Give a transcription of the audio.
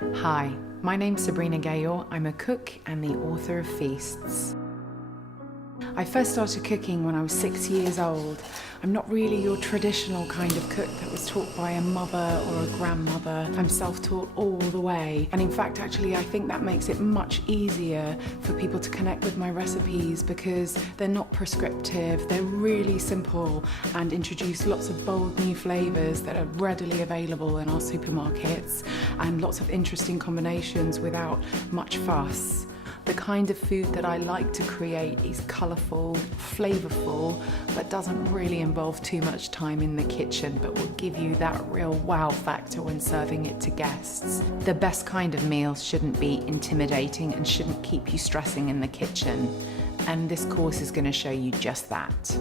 Hi, my name's Sabrina Ghayour. I'm a cook and the author of Feasts. I first started cooking when I was 6 years old. I'm not really your traditional kind of cook that was taught by a mother or a grandmother. I'm self-taught all the way. And in fact, actually, I think that makes it much easier for people to connect with my recipes because they're not prescriptive, they're really simple and introduce lots of bold new flavors that are readily available in our supermarkets and lots of interesting combinations without much fuss. The kind of food that I like to create is colourful, flavourful, but doesn't really involve too much time in the kitchen, but will give you that real wow factor when serving it to guests. The best kind of meal shouldn't be intimidating and shouldn't keep you stressing in the kitchen. And this course is going to show you just that.